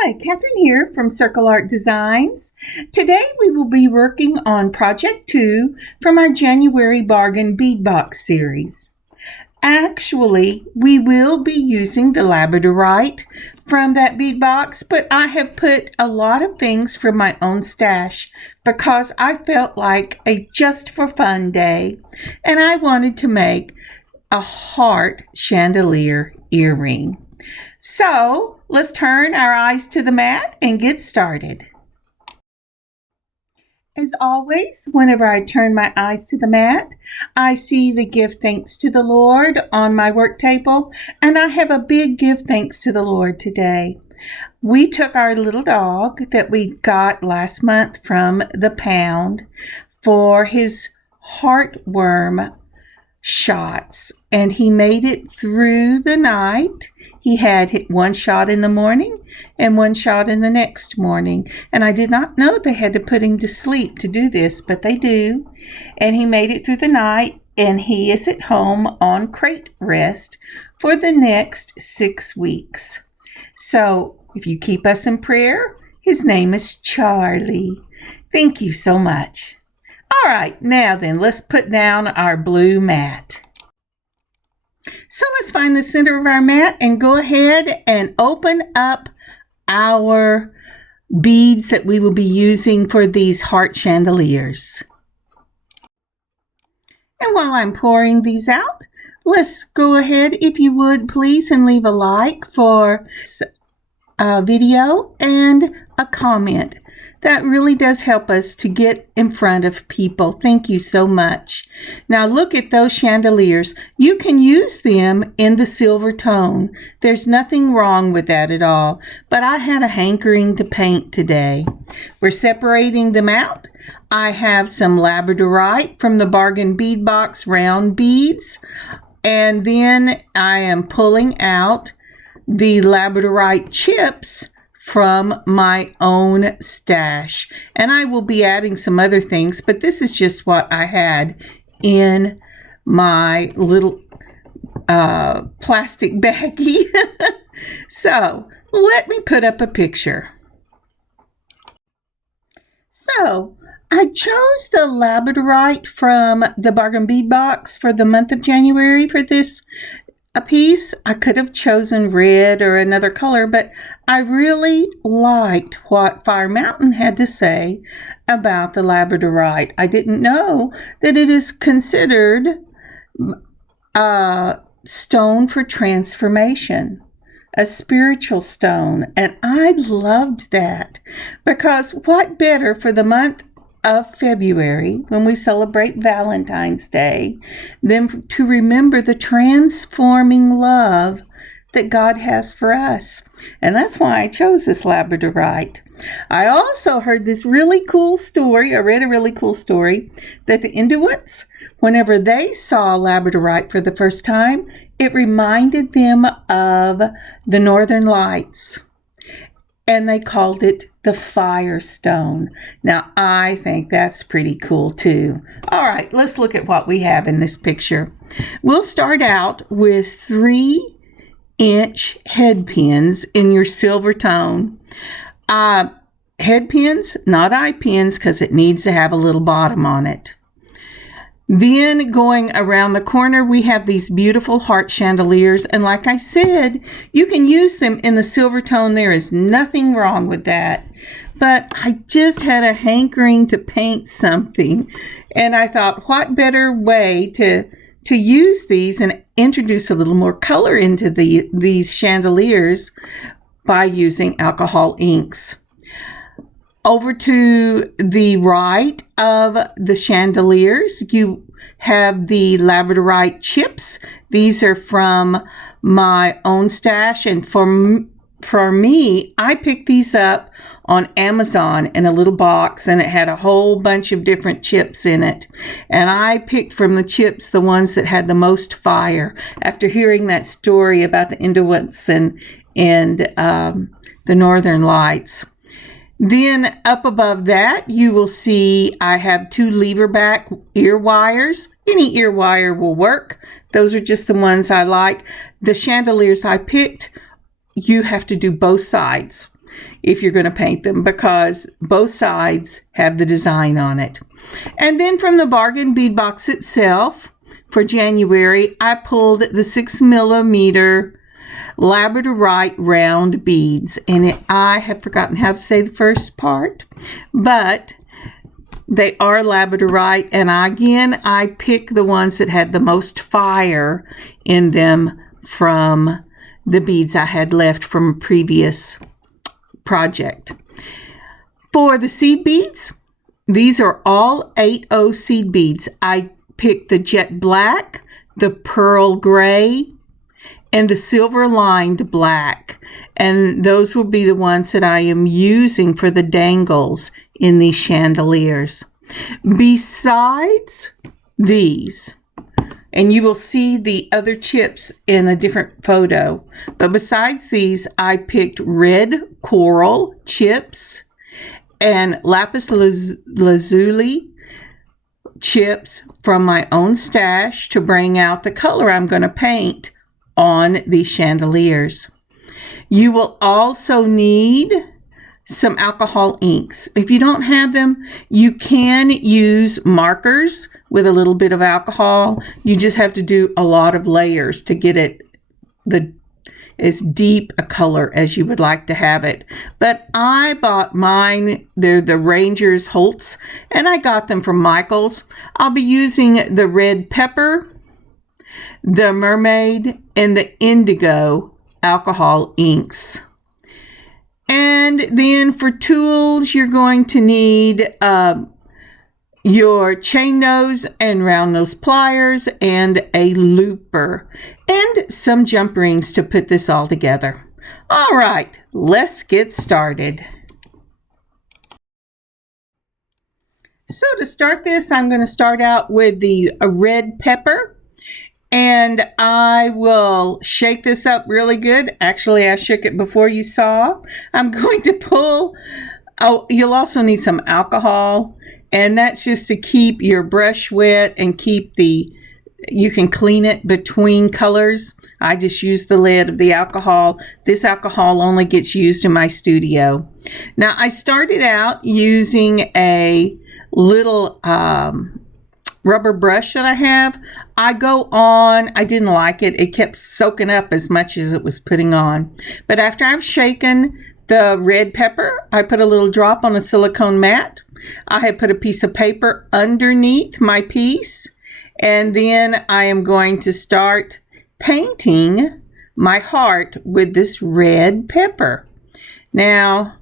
Hi, Kathryn here from Circle Art Designs. Today we will be working on Project 2 from our January Bargain Bead Box series. Actually, we will be using the Labradorite from that bead box, but I have put a lot of things from my own stash because I felt like a just for fun day, and I wanted to make a heart chandelier earring. So let's turn our eyes to the mat and get started. As always, whenever I turn my eyes to the mat, I see the give thanks to the Lord on my work table, and I have a big give thanks to the Lord today. We took our little dog that we got last month from the pound for his heartworm shots, and he made it through the night. He had one shot in the morning and one shot in the next morning, and I did not know they had to put him to sleep to do this, but they do. And he made it through the night, and he is at home on crate rest for the next 6 weeks. So if you keep us in prayer, his name is Charlie. Thank you so much. All right, now then, let's put down our blue mat. So let's find the center of our mat and go ahead and open up our beads that we will be using for these heart chandeliers. And while I'm pouring these out, let's go ahead, if you would please, and leave a like for this video and a comment. That really does help us to get in front of people. Thank you so much. Now look at those chandeliers. You can use them in the silver tone. There's nothing wrong with that at all. But I had a hankering to paint today. We're separating them out. I have some Labradorite from the Bargain Bead Box round beads. And then I am pulling out the Labradorite chips from my own stash, and I will be adding some other things, but this is just what I had in my little plastic baggie. So let me put up a picture. So I chose the Labradorite from the Bargain Bead Box for the month of January for this a piece. I could have chosen red or another color, but I really liked what Fire Mountain had to say about the Labradorite. I didn't know that it is considered a stone for transformation, a spiritual stone, and I loved that because what better for the month of February, when we celebrate Valentine's Day, than to remember the transforming love that God has for us. And that's why I chose this Labradorite. I also heard this really cool story. I read a really cool story that the Inuits, whenever they saw Labradorite for the first time, it reminded them of the Northern Lights. And they called it the Firestone. Now, I think that's pretty cool too. All right, let's look at what we have in this picture. We'll start out with 3-inch head pins in your silver tone. Head pins, not eye pins, because it needs to have a little bottom on it. Then going around the corner, we have these beautiful heart chandeliers. And like I said, you can use them in the silver tone. There is nothing wrong with that. But I just had a hankering to paint something. And I thought, what better way to use these and introduce a little more color into these chandeliers by using alcohol inks. Over to the right of the chandeliers, you have the Labradorite chips. These are from my own stash, and for me, I picked these up on Amazon in a little box, and it had a whole bunch of different chips in it. And I picked from the chips the ones that had the most fire. After hearing that story about the Inuits and the Northern Lights. Then up above that, you will see I have 2 lever back ear wires. Any ear wire will work. Those are just the ones I like. The chandeliers I picked, you have to do both sides. if you're going to paint them, because both sides have the design on it. And then from the bargain bead box itself, for January, I pulled the 6mm Labradorite round beads. And I have forgotten how to say the first part, but they are Labradorite. And again, I picked the ones that had the most fire in them from the beads I had left from a previous project. For the seed beads, these are all 8/0 seed beads. I picked the jet black, the pearl gray, and the silver lined black. And those will be the ones that I am using for the dangles in these chandeliers. Besides these, and you will see the other chips in a different photo, but besides these, I picked red coral chips and lapis lazuli chips from my own stash to bring out the color I'm going to paint on these chandeliers. You will also need some alcohol inks. If you don't have them, you can use markers with a little bit of alcohol. You just have to do a lot of layers to get it as deep a color as you would like to have it. But I bought mine, they're the Rangers Holtz, and I got them from Michael's. I'll be using the red pepper, the mermaid, and the indigo alcohol inks. And then for tools, you're going to need your chain nose and round nose pliers and a looper and some jump rings to put this all together. All right, let's get started. So to start this, I'm going to start out with the red pepper. And I will shake this up really good. Actually, I shook it before you saw. I'm going to pull. Oh, you'll also need some alcohol. And that's just to keep your brush wet and you can clean it between colors. I just use the lid of the alcohol. This alcohol only gets used in my studio. Now, I started out using a little rubber brush that I have. I didn't like it. It kept soaking up as much as it was putting on. But after I've shaken the red pepper, I put a little drop on a silicone mat. I have put a piece of paper underneath my piece. And then I am going to start painting my heart with this red pepper. Now,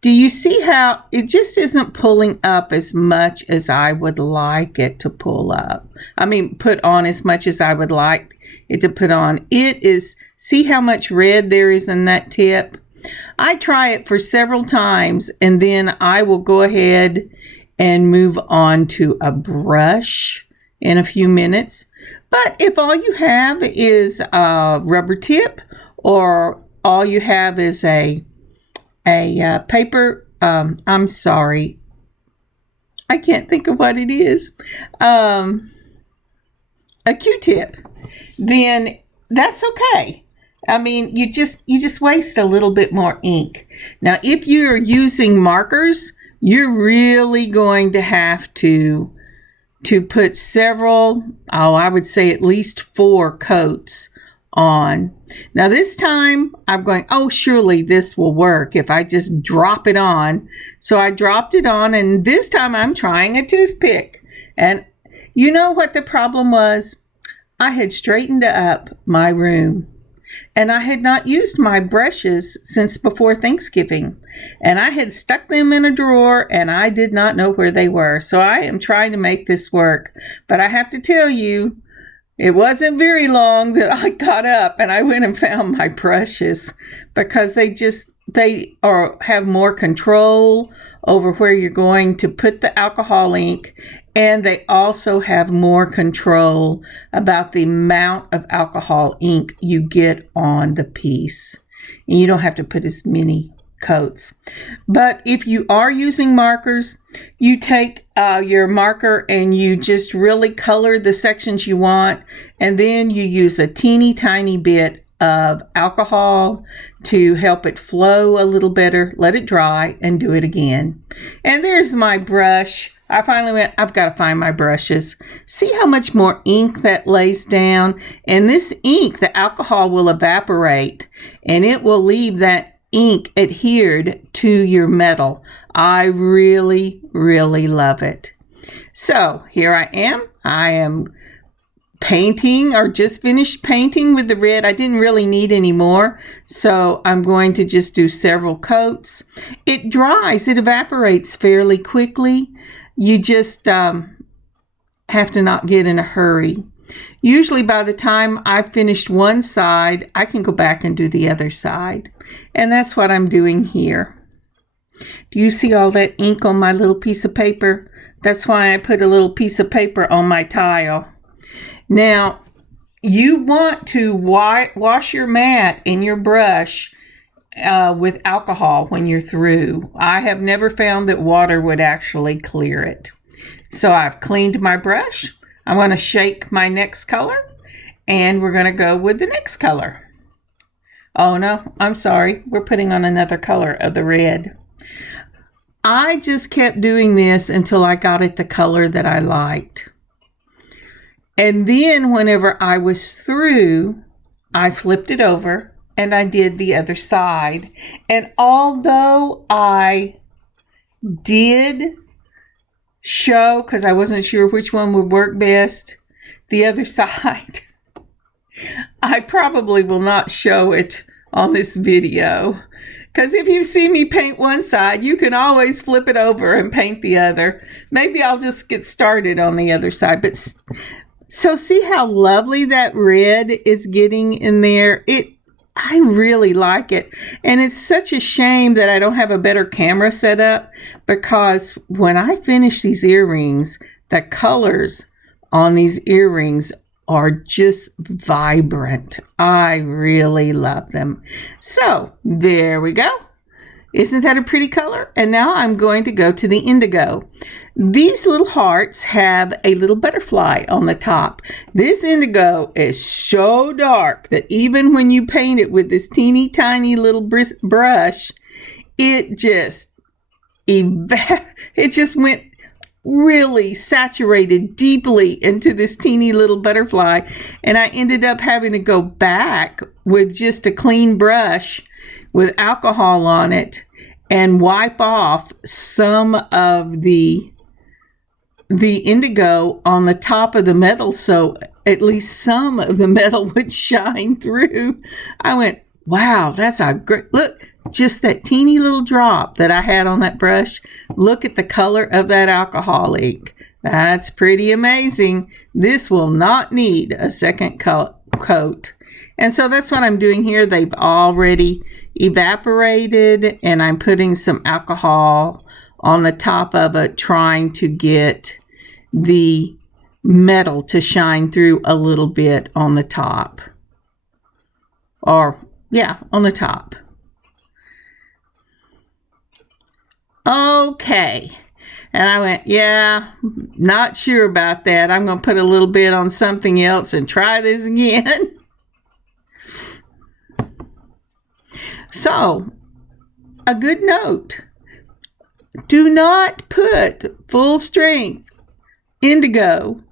do you see how it just isn't pulling up as much as I would like it to pull up? Put on as much as I would like it to put on. See how much red there is in that tip? I try it for several times and then I will go ahead and move on to a brush in a few minutes. But if all you have is a rubber tip, or all you have is a paper, I'm sorry, I can't think of what it is, a Q-tip, then that's okay. You just waste a little bit more ink. Now, if you're using markers, you're really going to have to put several, I would say at least 4 coats on. Now this time I'm going, surely this will work if I just drop it on. So I dropped it on, and this time I'm trying a toothpick. And you know what the problem was? I had straightened up my room and I had not used my brushes since before Thanksgiving, and I had stuck them in a drawer and I did not know where they were. So I am trying to make this work, but I have to tell you, it wasn't very long that I got up and I went and found my brushes, because they have more control over where you're going to put the alcohol ink, and they also have more control about the amount of alcohol ink you get on the piece. And you don't have to put as many coats. But if you are using markers, you take your marker and you just really color the sections you want, and then you use a teeny tiny bit of alcohol to help it flow a little better. Let it dry and do it again. And there's my brush. I finally went, I've got to find my brushes. See how much more ink that lays down? And this ink, the alcohol will evaporate and it will leave that ink adhered to your metal. I really, really love it. So here I am. I am painting, or just finished painting with the red. I didn't really need any more, so I'm going to just do several coats. It dries, it evaporates fairly quickly. You just have to not get in a hurry. Usually by the time I've finished one side, I can go back and do the other side. And that's what I'm doing here. Do you see all that ink on my little piece of paper? That's why I put a little piece of paper on my tile. Now, you want to wash your mat and your brush with alcohol when you're through. I have never found that water would actually clear it. So I've cleaned my brush. I'm going to shake my next color, and we're going to go with the next color. Oh no, I'm sorry. We're putting on another color of the red. I just kept doing this until I got it the color that I liked. And then whenever I was through, I flipped it over and I did the other side. And although I did show, because I wasn't sure which one would work best, the other side, I probably will not show it on this video. Because if you see me paint one side, you can always flip it over and paint the other. Maybe I'll just get started on the other side. But so see how lovely that red is getting in there? I really like it. And it's such a shame that I don't have a better camera set up, because when I finish these earrings, the colors on these earrings are just vibrant. I really love them. So there we go. Isn't that a pretty color? And now I'm going to go to the indigo. These little hearts have a little butterfly on the top. This indigo is so dark that even when you paint it with this teeny tiny little brush, it just went really saturated deeply into this teeny little butterfly. And I ended up having to go back with just a clean brush with alcohol on it and wipe off some of the indigo on the top of the metal, so at least some of the metal would shine through. I went, wow, that's a great, look, just that teeny little drop that I had on that brush. Look at the color of that alcohol ink. That's pretty amazing. This will not need a second coat. And so that's what I'm doing here. They've already evaporated, and I'm putting some alcohol on the top of it, trying to get the metal to shine through a little bit on the top. Or, yeah, on the top. Okay. And I went, yeah, not sure about that. I'm going to put a little bit on something else and try this again. So, a good note. Do not put full strength indigo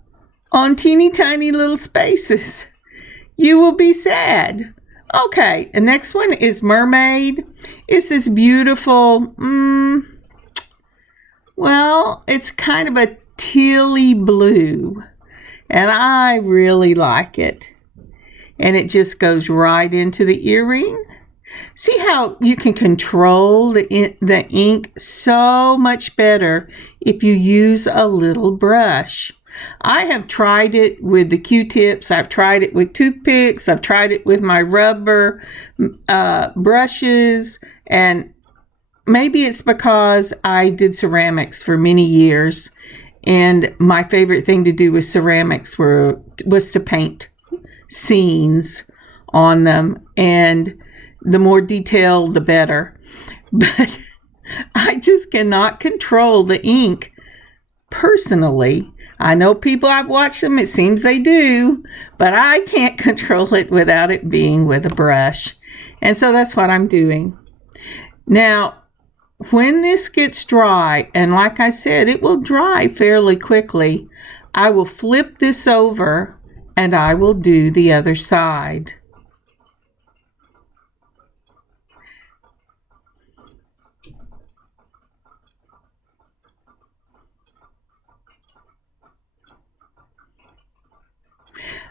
on teeny tiny little spaces. You will be sad. Okay, the next one is Mermaid. It's this beautiful, well, it's kind of a tealy blue, and I really like it. And it just goes right into the earring. See how you can control the ink so much better if you use a little brush. I have tried it with the Q-tips. I've tried it with toothpicks. I've tried it with my rubber brushes. And maybe it's because I did ceramics for many years. And my favorite thing to do with ceramics was to paint scenes on them. And the more detail, the better. But I just cannot control the ink personally. I know people, I've watched them, it seems they do, but I can't control it without it being with a brush. And so that's what I'm doing. Now, when this gets dry, and like I said, it will dry fairly quickly, I will flip this over and I will do the other side.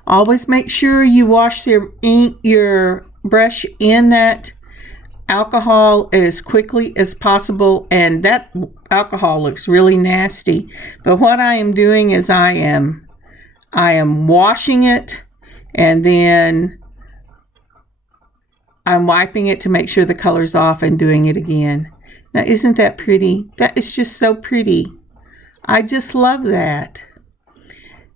Always make sure you wash your brush in that alcohol as quickly as possible, and that alcohol looks really nasty. But what I am doing is I am washing it, and then I'm wiping it to make sure the color's off and doing it again. Now, isn't that pretty? That is just so pretty. I just love that.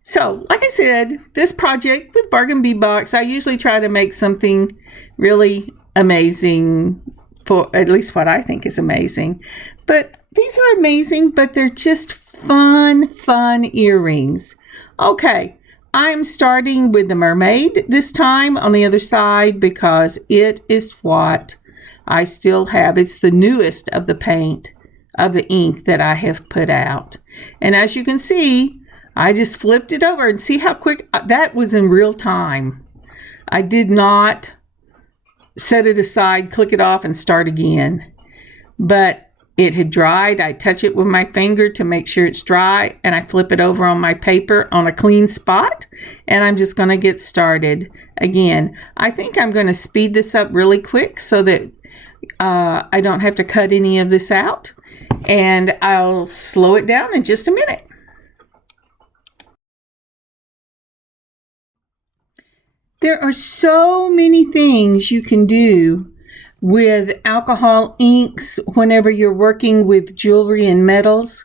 So, like I said, this project with Bargain Bead Box, I usually try to make something really amazing, for at least what I think is amazing. But these are amazing, but they're just fun earrings. Okay, I'm starting with the mermaid this time on the other side because it is what I still have. It's the newest of the paint, of the ink that I have put out. And as you can see, I just flipped it over and see how quick that was in real time. I did not set it aside, click it off, and start again. But it had dried. I touch it with my finger to make sure it's dry, and I flip it over on my paper on a clean spot, and I'm just going to get started again. I think I'm going to speed this up really quick so that I don't have to cut any of this out, and I'll slow it down in just a minute. There are so many things you can do with alcohol inks whenever you're working with jewelry and metals.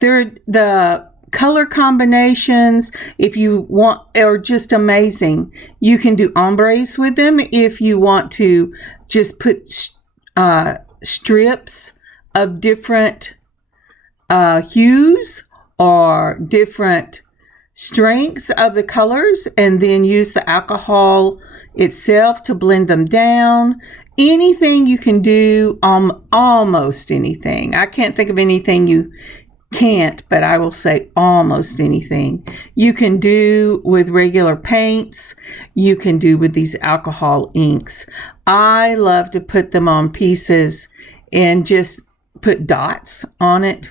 The color combinations, if you want, are just amazing. You can do ombres with them if you want to just put strips of different hues or different strengths of the colors, and then use the alcohol itself to blend them down. Anything you can do, almost anything. I can't think of anything you can't, but I will say almost anything. You can do with regular paints. You can do with these alcohol inks. I love to put them on pieces and just put dots on it,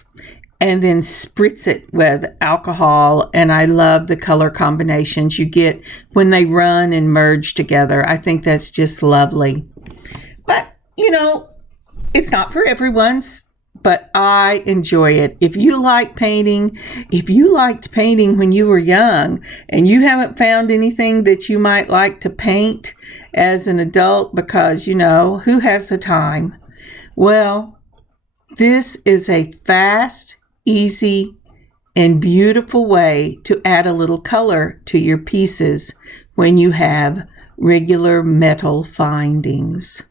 and then spritz it with alcohol. And I love the color combinations you get when they run and merge together. I think that's just lovely. But, you know, it's not for everyone's, but I enjoy it. If you like painting, if you liked painting when you were young and you haven't found anything that you might like to paint as an adult because, you know, who has the time? Well, this is a fast, easy, and beautiful way to add a little color to your pieces when you have regular metal findings.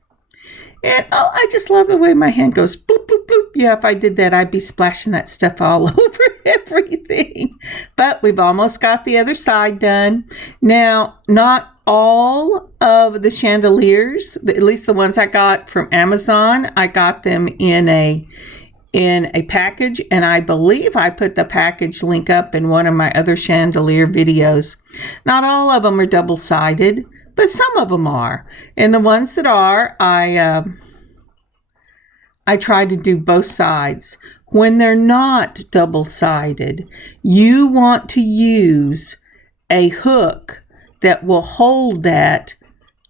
And oh, I just love the way my hand goes bloop, bloop, bloop. Yeah, if I did that, I'd be splashing that stuff all over everything. But we've almost got the other side done. Now, not all of the chandeliers, at least the ones I got from Amazon, I got them in a package, and I believe I put the package link up in one of my other chandelier videos. Not all of them are double-sided, but some of them are. And the ones that are, I try to do both sides. When they're not double-sided, you want to use a hook that will hold that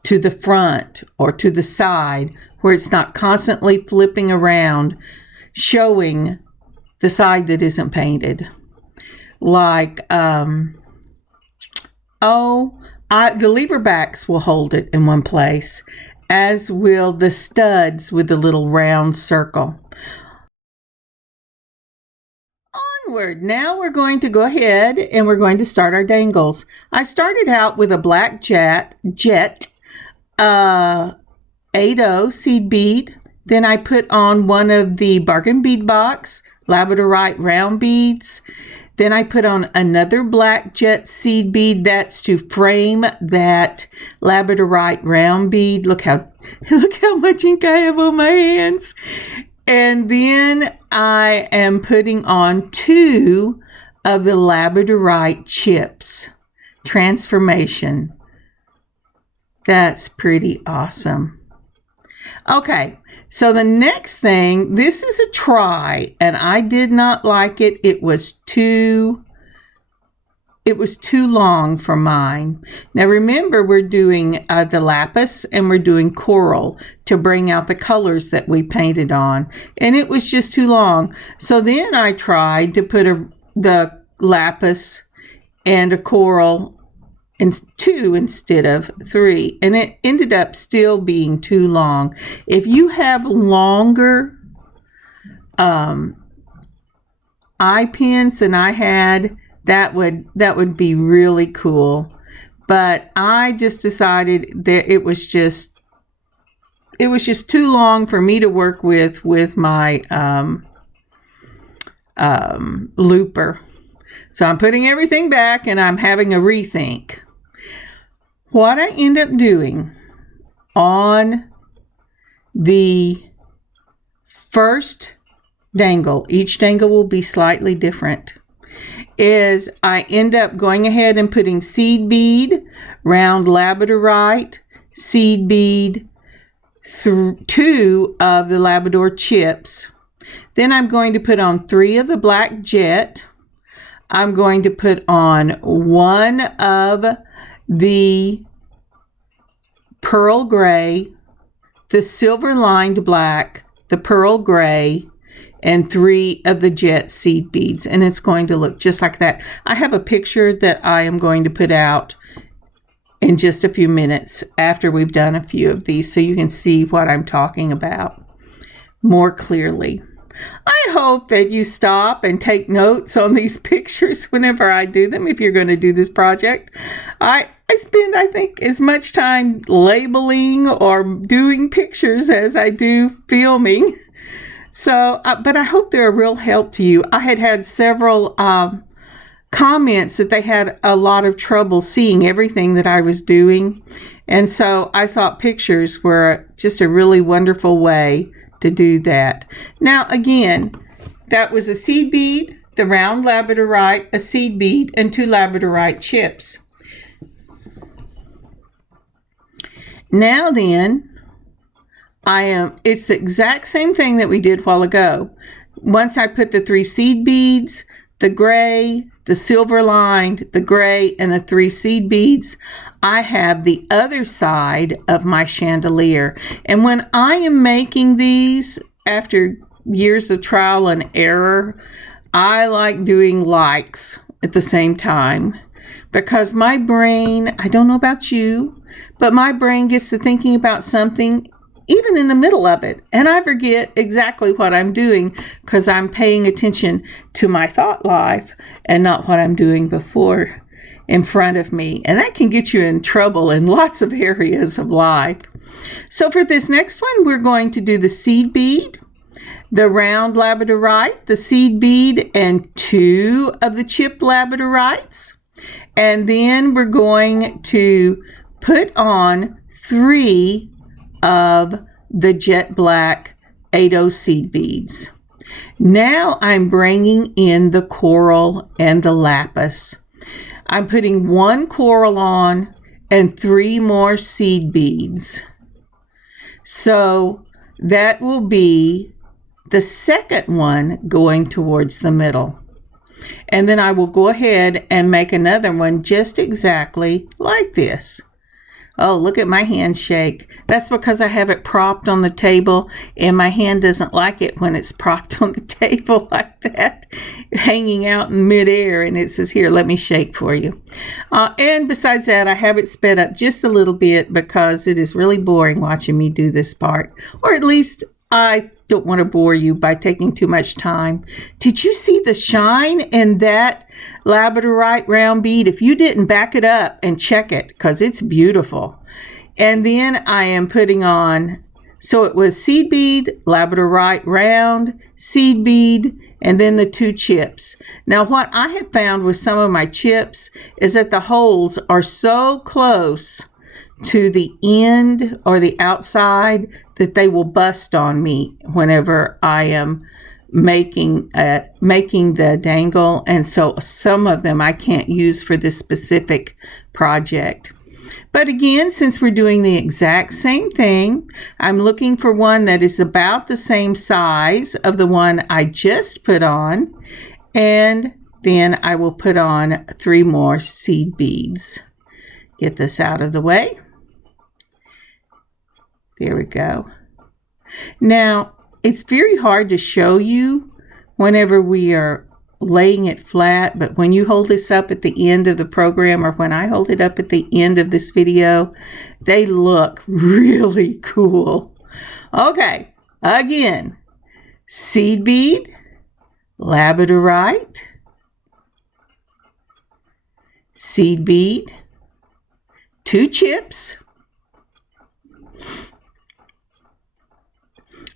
to the front or to the side where it's not constantly flipping around, showing the side that isn't painted. Like, the lever backs will hold it in one place, as will the studs with the little round circle. Onward. Now we're going to go ahead and we're going to start our dangles. I started out with a black jet 8/0 seed bead. Then I put on one of the Bargain Bead Box Labradorite round beads. Then I put on another black jet seed bead. That's to frame that Labradorite round bead. Look how much ink I have on my hands. And then I am putting on 2 of the Labradorite chips. Transformation. That's pretty awesome. Okay, so the next thing, this is a try, and I did not like it. It was too long for mine. Now remember, we're doing the lapis and we're doing coral to bring out the colors that we painted on, and it was just too long. So then I tried to put the lapis and a coral in 2 instead of 3, and it ended up still being too long. If you have longer eye pins than I had, that would be really cool. But I just decided that it was just too long for me to work with my looper. So I'm putting everything back and I'm having a rethink. What I end up doing on the first dangle, each dangle will be slightly different, is I end up going ahead and putting seed bead, round Labradorite, seed bead, 2 of the Labrador chips. Then I'm going to put on 3 of the black jet. I'm going to put on 1 of the pearl gray, the silver lined black, the pearl gray, and 3 of the jet seed beads. And it's going to look just like that. I have a picture that I am going to put out in just a few minutes after we've done a few of these, so you can see what I'm talking about more clearly. I hope that you stop and take notes on these pictures whenever I do them, if you're going to do this project. I spend, I think, as much time labeling or doing pictures as I do filming. So, but I hope they're a real help to you. I had several comments that they had a lot of trouble seeing everything that I was doing. And so I thought pictures were just a really wonderful way to do that. Now, again, that was a seed bead, the round Labradorite, a seed bead, and 2 Labradorite chips. Now then, it's the exact same thing that we did a while ago. Once I put the 3 seed beads, the gray, the silver lined, the gray, and the 3 seed beads, I have the other side of my chandelier. And when I am making these, after years of trial and error, I like doing likes at the same time, because my brain, I don't know about you, but my brain gets to thinking about something even in the middle of it, and I forget exactly what I'm doing because I'm paying attention to my thought life and not what I'm doing before in front of me. And that can get you in trouble in lots of areas of life. So for this next one, we're going to do the seed bead, the round Labradorite, the seed bead, and 2 of the chip Labradorites. And then we're going to put on 3 of the jet black 80 seed beads. Now I'm bringing in the coral and the lapis. I'm putting 1 coral on and 3 more seed beads. So that will be the second one going towards the middle. And then I will go ahead and make another one just exactly like this. Oh, look at my hand shake. That's because I have it propped on the table, and my hand doesn't like it when it's propped on the table like that, hanging out in midair. And it says, here, let me shake for you. And besides that, I have it sped up just a little bit because it is really boring watching me do this part. Or at least I don't want to bore you by taking too much time. Did you see the shine in that Labradorite round bead? If you didn't, back it up and check it because it's beautiful. And then I am putting on So it was seed bead, Labradorite round, seed bead, and then the 2 chips. Now what I have found with some of my chips is that the holes are so close to the end or the outside that they will bust on me whenever I am making the dangle, and so some of them I can't use for this specific project. But again, since we're doing the exact same thing, I'm looking for one that is about the same size of the one I just put on, and then I will put on 3 more seed beads. Get this out of the way. There we go. Now, it's very hard to show you whenever we are laying it flat, but when you hold this up at the end of the program, or when I hold it up at the end of this video, they look really cool. Okay, again, seed bead, Labradorite, seed bead, 2 chips.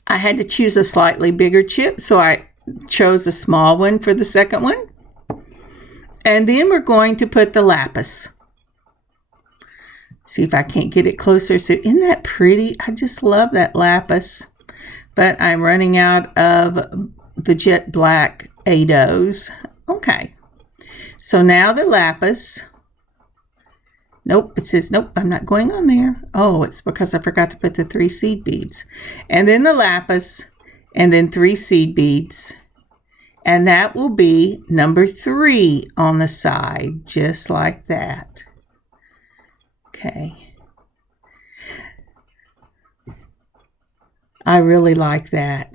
I had to choose a slightly bigger chip, so I chose a small one for the second one. And then we're going to put the lapis. See if I can't get it closer. So isn't that pretty? I just love that lapis. But I'm running out of the jet black Ados. Okay. So now the lapis. Nope, it says, nope, I'm not going on there. Oh, it's because I forgot to put the 3 seed beads. And then the lapis, and then 3 seed beads. And that will be number 3 on the side, just like that. Okay. I really like that.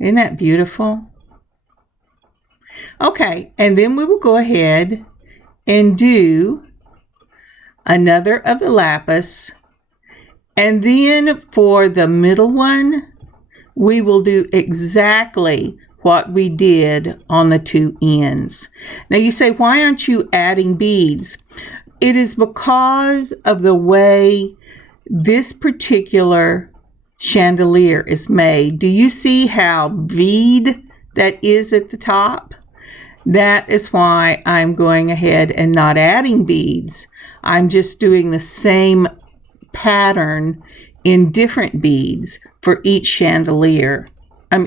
Isn't that beautiful? Okay, and then we will go ahead and do another of the lapis, and then for the middle one we will do exactly what we did on the 2 ends. Now you say, why aren't you adding beads? It is because of the way this particular chandelier is made. Do you see how bead that is at the top? That is why I'm going ahead and not adding beads. I'm just doing the same pattern in different beads for each chandelier.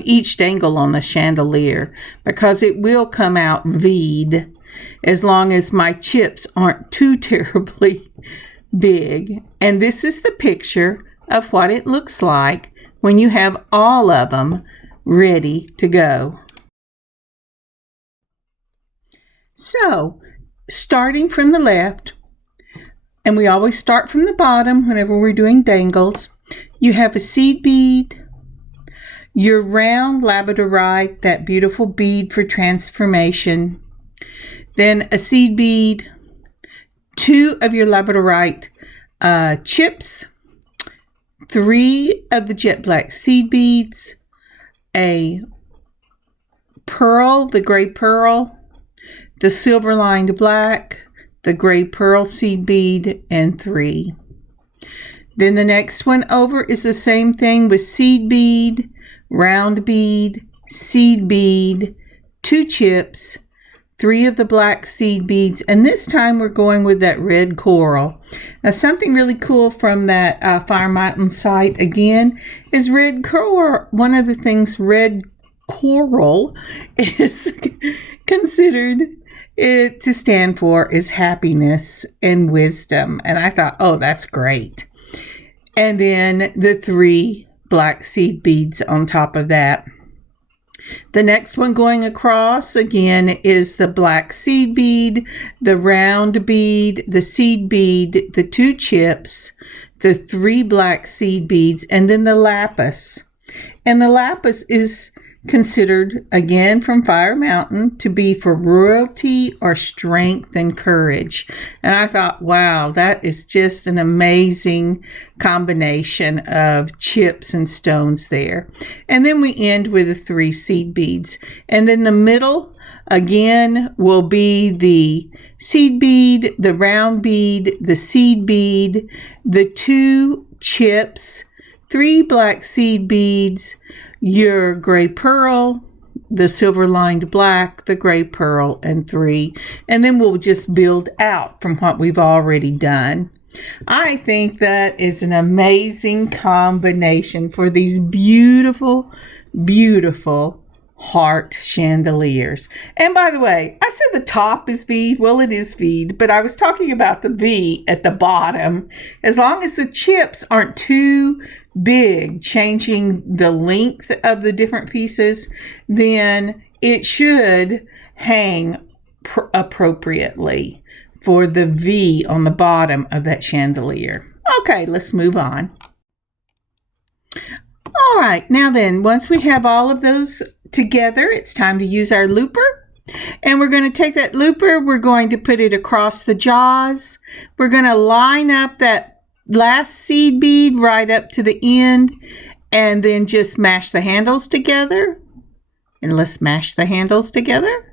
Each dangle on the chandelier, because it will come out V'd as long as my chips aren't too terribly big. And this is the picture of what it looks like when you have all of them ready to go. So, starting from the left, and we always start from the bottom whenever we're doing dangles, you have a seed bead, your round Labradorite, that beautiful bead for transformation, then a seed bead, 2 of your Labradorite chips, 3 of the jet black seed beads, a pearl, the gray pearl, the silver lined black, the gray pearl seed bead, and 3. Then the next one over is the same thing with seed bead, round bead, seed bead, 2 chips, 3 of the black seed beads, and this time we're going with that red coral. Now something really cool from that Fire Mountain site again is red coral. One of the things red coral is considered to stand for is happiness and wisdom, and I thought, oh, that's great. And then the 3 black seed beads on top of that. The next one going across again is the black seed bead, the round bead, the seed bead, the 2 chips, the 3 black seed beads, and then the lapis. And the lapis is considered, again from Fire Mountain, to be for royalty or strength and courage. And I thought, wow, that is just an amazing combination of chips and stones there. And then we end with the 3 seed beads. And then the middle, again, will be the seed bead, the round bead, the seed bead, the 2 chips, 3 black seed beads, your gray pearl, the silver lined black, the gray pearl, and 3. And then we'll just build out from what we've already done. I think that is an amazing combination for these beautiful, beautiful heart chandeliers. And by the way, I said the top is bead. Well, it is bead, but I was talking about the V at the bottom. As long as the chips aren't too big, changing the length of the different pieces, then it should hang appropriately for the V on the bottom of that chandelier. Okay, let's move on. All right, now then, once we have all of those together, it's time to use our looper. And we're going to take that looper, we're going to put it across the jaws. We're going to line up that last seed bead right up to the end, and then just mash the handles together. And let's mash the handles together.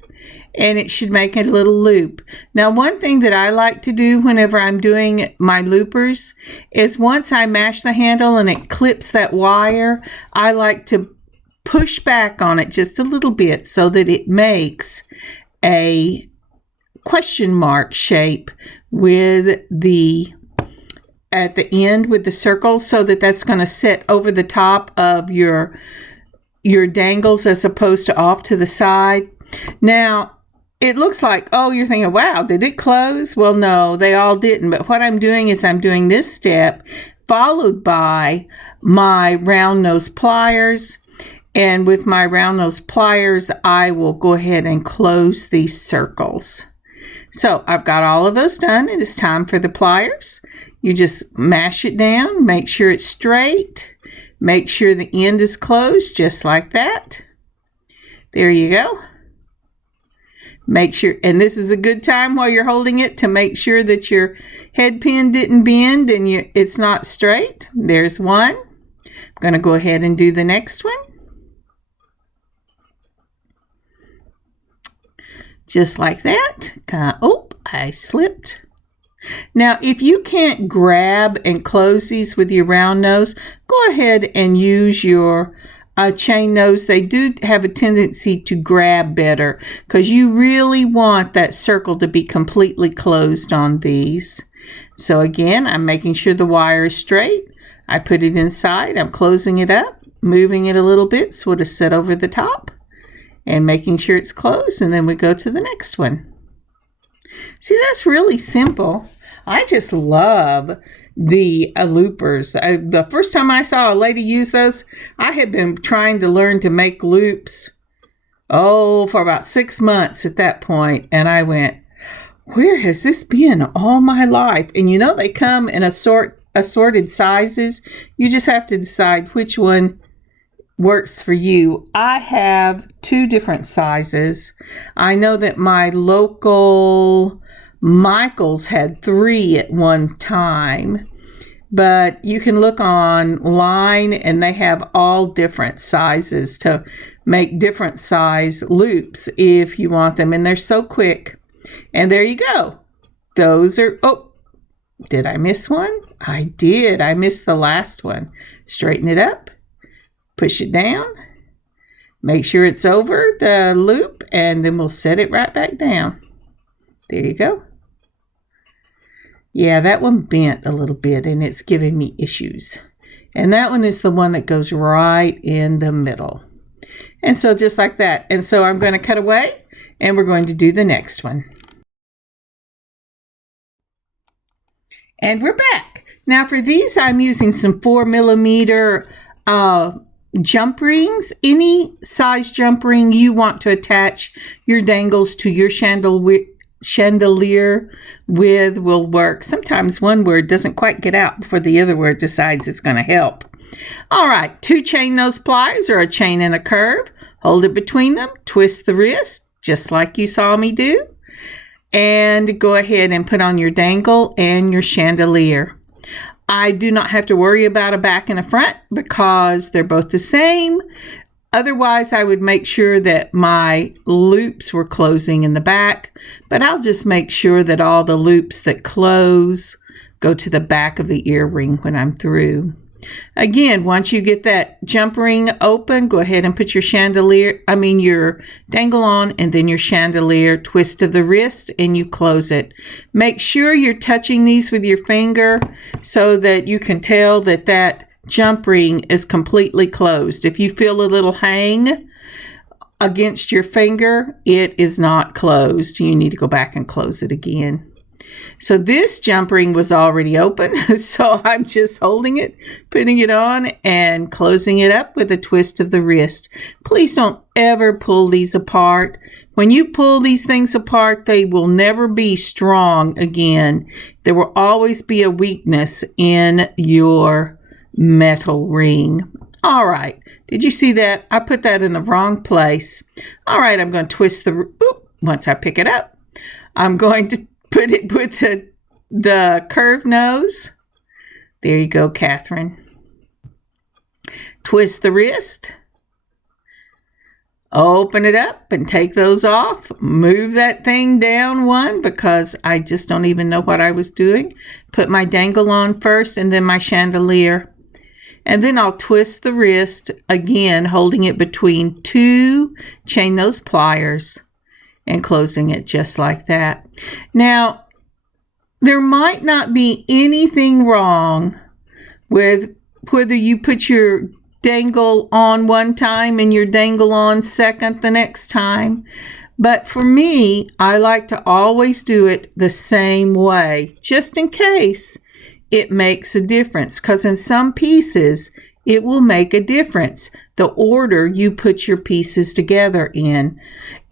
And it should make a little loop. Now, one thing that I like to do whenever I'm doing my loopers is once I mash the handle and it clips that wire, I like to push back on it just a little bit so that it makes a question mark shape with the at the end with the circle, so that that's going to sit over the top of your dangles as opposed to off to the side. Now, it looks like, oh, you're thinking, wow, did it close? Well, no, they all didn't. But what I'm doing is I'm doing this step followed by my round nose pliers. And with my round nose pliers, I will go ahead and close these circles. So I've got all of those done. It is time for the pliers. You just mash it down, make sure it's straight, make sure the end is closed just like that. There you go. Make sure, and this is a good time while you're holding it to make sure that your head pin didn't bend and it's not straight. There's one. I'm going to go ahead and do the next one. Just like that. Oh, I slipped. Now, if you can't grab and close these with your round nose, go ahead and use your chain nose. They do have a tendency to grab better because you really want that circle to be completely closed on these. So again, I'm making sure the wire is straight. I put it inside. I'm closing it up, moving it a little bit so it'll sit over the top, and making sure it's closed, and then we go to the next one. See, that's really simple. I just love the loopers. The first time I saw a lady use those, I had been trying to learn to make loops, for about 6 months at that point. And I went, where has this been all my life? And you know, they come in assorted sizes. You just have to decide which one works for you. I have 2 different sizes. I know that my local Michael's had 3 at one time, but you can look online and they have all different sizes to make different size loops if you want them, and they're so quick. And there you go. Those are, did I miss one? I did. I missed the last one. Straighten it up, push it down, make sure it's over the loop, and then we'll set it right back down. There you go. Yeah, that one bent a little bit and it's giving me issues. And that one is the one that goes right in the middle. And so just like that. And so I'm going to cut away and we're going to do the next one. And we're back. Now for these, I'm using some 4mm jump rings. Any size jump ring you want to attach your dangles to your chandelier with will work. Sometimes one word doesn't quite get out before the other word decides it's going to help. All right, 2 chain nose pliers or a chain and a curve. Hold it between them, twist the wrist just like you saw me do, and go ahead and put on your dangle and your chandelier. I do not have to worry about a back and a front because they're both the same. Otherwise, I would make sure that my loops were closing in the back, but I'll just make sure that all the loops that close go to the back of the earring when I'm through. Again, once you get that jump ring open, go ahead and put your your dangle on, and then your chandelier, twist of the wrist, and you close it. Make sure you're touching these with your finger so that you can tell that that jump ring is completely closed. If you feel a little hang against your finger, it is not closed. You need to go back and close it again. So this jump ring was already open, so I'm just holding it, putting it on, and closing it up with a twist of the wrist. Please don't ever pull these apart. When you pull these things apart, they will never be strong again. There will always be a weakness in your metal ring. All right, did you see that? I put that in the wrong place. All right, I'm going to twist once I pick it up, I'm going to put it with the curved nose. There you go, Kathryn. Twist the wrist. Open it up and take those off. Move that thing down one because I just don't even know what I was doing. Put my dangle on first and then my chandelier. And then I'll twist the wrist again, holding it between two chain nose pliers and closing it just like that. Now, there might not be anything wrong with whether you put your dangle on one time and your dangle on second the next time. But for me, I like to always do it the same way, just in case it makes a difference. Because in some pieces, it will make a difference, the order you put your pieces together in.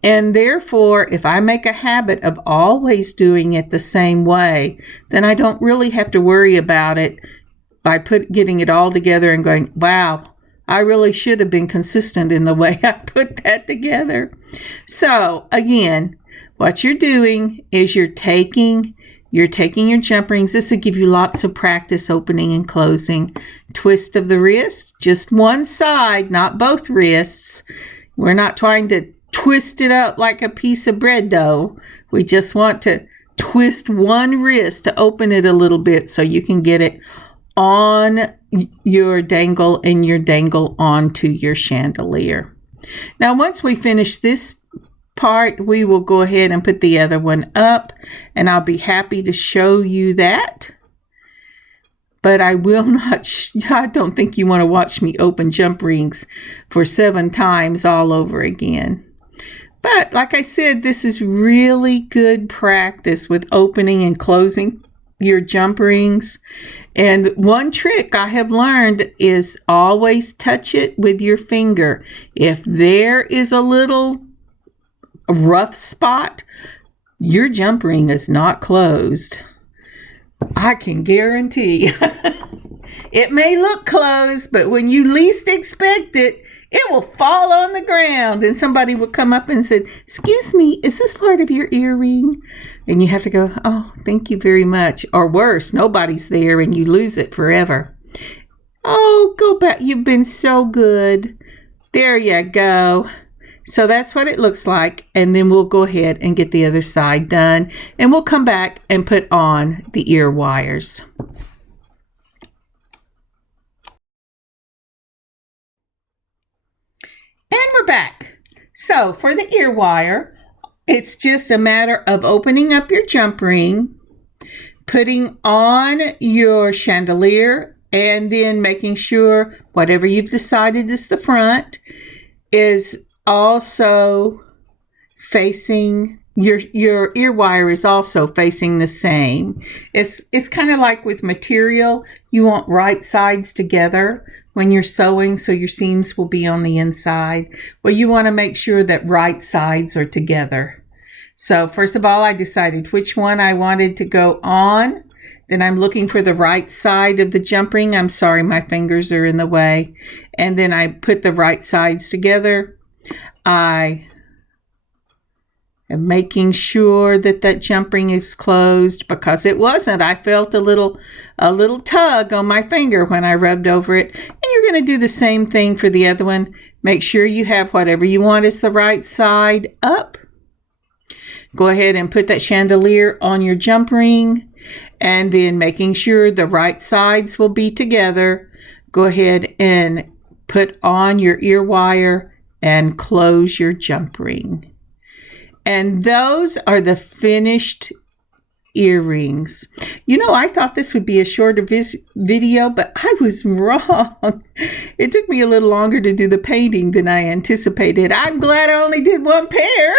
And therefore, if I make a habit of always doing it the same way, then I don't really have to worry about it by getting it all together and going, wow, I really should have been consistent in the way I put that together. So again, what you're doing is you're taking your jump rings. This will give you lots of practice opening and closing. Twist of the wrist, just one side, not both wrists. We're not trying to twist it up like a piece of bread dough. We just want to twist one wrist to open it a little bit so you can get it on your dangle and your dangle onto your chandelier. Now, once we finish this part, we will go ahead and put the other one up, and I'll be happy to show you that. But I will not, I don't think you want to watch me open jump rings for 7 times all over again. But like I said, this is really good practice with opening and closing your jump rings. And one trick I have learned is always touch it with your finger. If there is a little rough spot, your jump ring is not closed. I can guarantee. It may look closed, but when you least expect it, it will fall on the ground and somebody will come up and say, "Excuse me, is this part of your earring?" And you have to go, "Oh, thank you very much." Or worse, nobody's there and you lose it forever. Oh, go back. You've been so good. There you go. So that's what it looks like. And then we'll go ahead and get the other side done. And we'll come back and put on the ear wires. And we're back. So for the ear wire, it's just a matter of opening up your jump ring, putting on your chandelier, and then making sure whatever you've decided is the front is also facing your ear wire is also facing the same. It's kind of like with material, you want right sides together when you're sewing, so your seams will be on the inside. Well, you want to make sure that right sides are together. So first of all, I decided which one I wanted to go on. Then I'm looking for the right side of the jump ring. I'm sorry, my fingers are in the way. And then I put the right sides together. I am making sure that that jump ring is closed, because it wasn't. I felt a little tug on my finger when I rubbed over it. And you're going to do the same thing for the other one. Make sure you have whatever you want is the right side up. Go ahead and put that chandelier on your jump ring, and then making sure the right sides will be together. go ahead and put on your ear wire and close your jump ring. And those are the finished earrings. You know, I thought this would be a shorter video, but I was wrong. It took me a little longer to do the painting than I anticipated. I'm glad I only did one pair.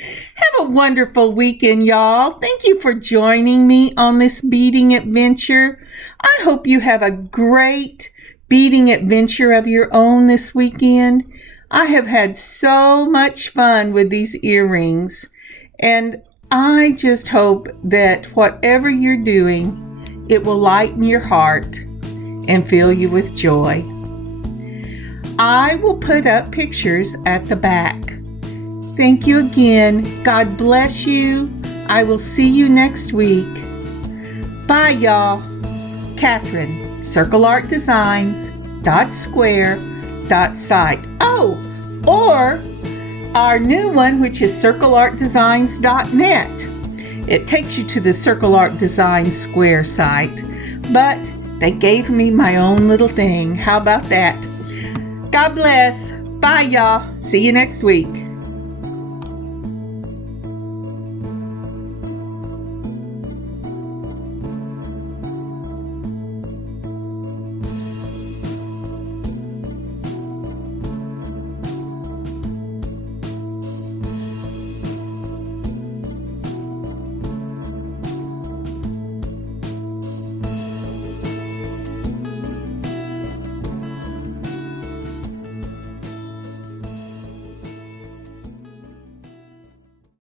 Have a wonderful weekend, y'all. Thank you for joining me on this beading adventure. I hope you have a great beading adventure of your own this weekend. I have had so much fun with these earrings, and I just hope that whatever you're doing, it will lighten your heart and fill you with joy. I will put up pictures at the back. Thank you again. God bless you. I will see you next week. Bye, y'all. Kathryn, circleartdesigns.square.site. Oh, or our new one, which is circleartdesigns.net. It takes you to the Circle Art Design Square site, but they gave me my own little thing. How about that? God bless. Bye, y'all. See you next week.